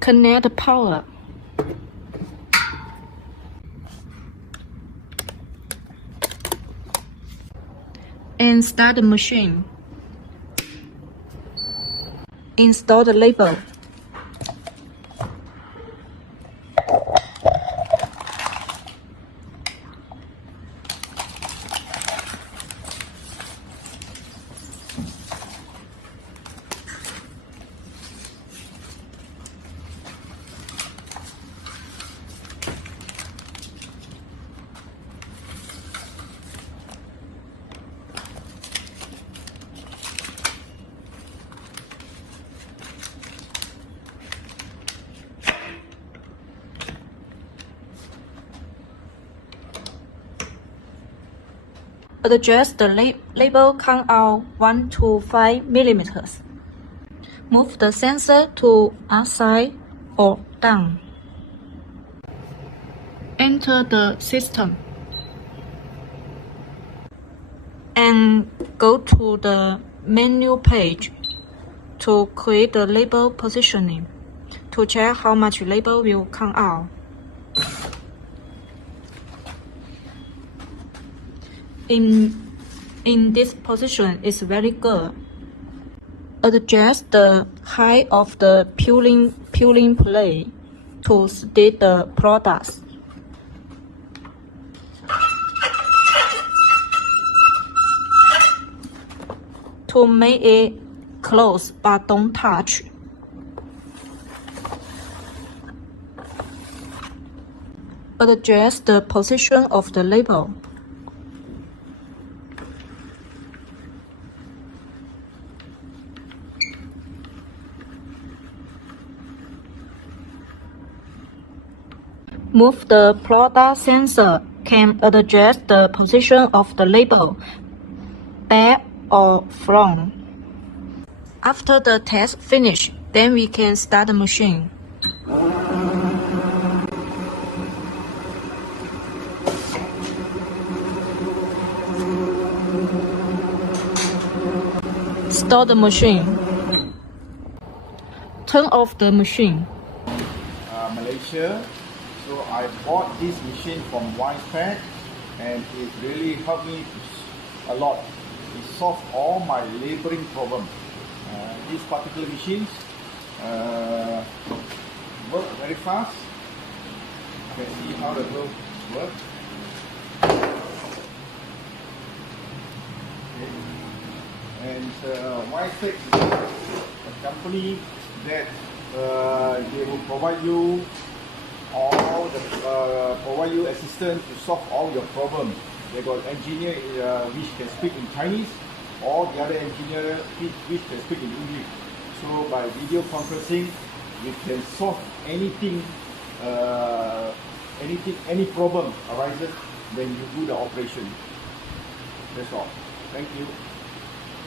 Connect the power. And start the machine. Install the label. Adjust the label count out 1 to 5 millimeters. Move the sensor to outside or down. Enter the system. And go to the menu page to create the label positioning to check how much label will come out. In this position is very good. Adjust the height of the peeling plate to steady the products. To make it close but don't touch. Adjust the position of the label. Move the product sensor can adjust the position of the label, back or front. After the test finish, then we can start the machine. Start the machine. Turn off the machine. Malaysia. So I bought this machine from WINSKYS and it really helped me a lot. It solved all my laboring problem. These particular machines work very fast. You can see how the gloves work. Okay. And WINSKYS is a company that they will provide you provide you assistance to solve all your problems. They got engineer which can speak in Chinese, or the other engineer which can speak in English. So by video conferencing, we can solve anything, any problem arises when you do the operation. That's all. Thank you.